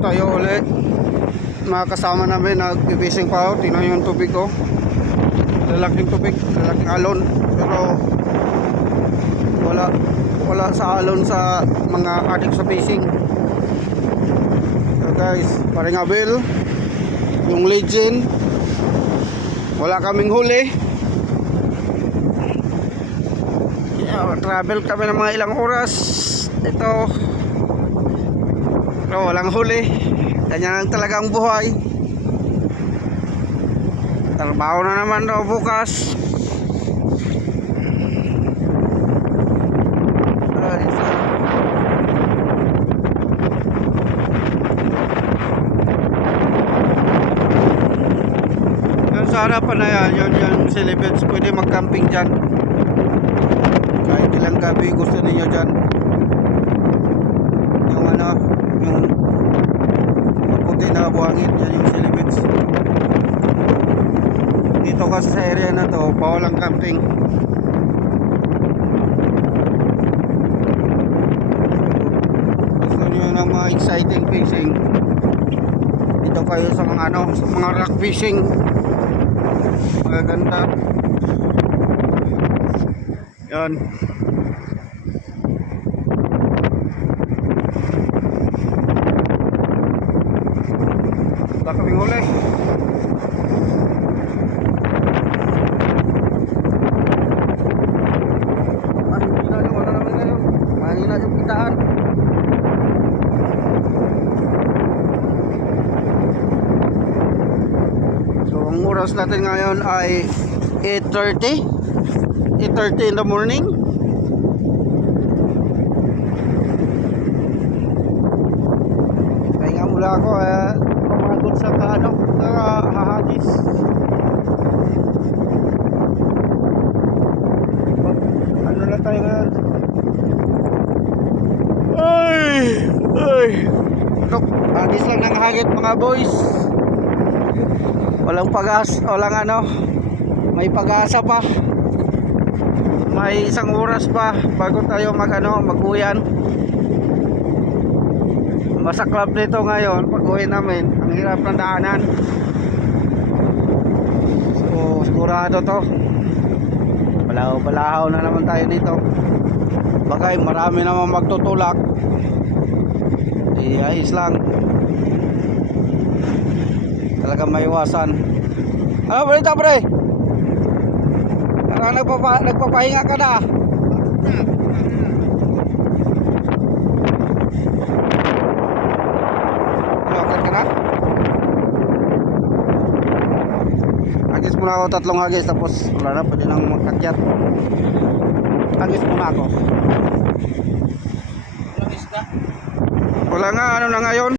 Ngayon tayo ulit, mga kasama namin nag-fishing pa. Tingnan yung tubig ko, lalaking tubig, lalaking alon, pero wala sa alon sa mga adik sa fishing. So guys, paring Abel, yung legend, wala kaming huli. Travel kami ng mga ilang oras ito, pero walang huli. Ganyan lang talaga ang buhay. Trabaho na naman daw bukas. Yan sa harapan na yan, yun yung celebrates. Pwede mag-camping dyan kahit ilang gabi gusto niyo dyan. Yung ano, yung maputi na buhangin, yan yung celebrates. Dito kasi sa area na to, bawal ang camping. Gusto niyo ng mga exciting fishing, dito kayo sa mga ano, sa mga rock fishing. Magaganda. Yan. Wala kaming huli. Wala namin ngayon. Mahina yung kitaan. So ang oras natin ngayon ay 8:30 in the morning. Kaya nga mula ako pamagod sa hahagis. Ano na tayo ngayon? Look, hagis lang ng hagit mga boys. Walang walang ano, may pag-asa pa. May isang oras pa bago tayo mag-uwian. Masaklap nito ngayon pag-uwi namin. Ang hirap ng daanan. So sigurado to, balahaw na naman tayo dito. Bagay marami naman magtutulak. Ayos lang, talagang maiwasan. Ano balita pre? Parang nagpapahinga ka na. Lokat ka na? Hagis muna ako 3 hagis, tapos wala na, pwede nang magkakyat. Hagis muna ako. Wala nga, ano na ngayon.